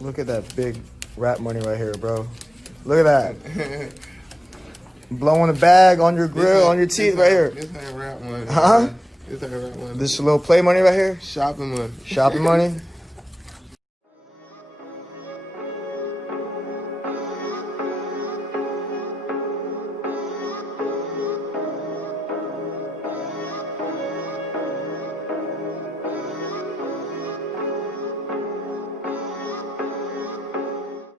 Look at that big rap money right here, bro. Look at that. Blowing a bag on your grill, on your teeth right here. This ain't rap money. Huh? This ain't rap money. This is a little play money right here. Shopping money. Shopping money.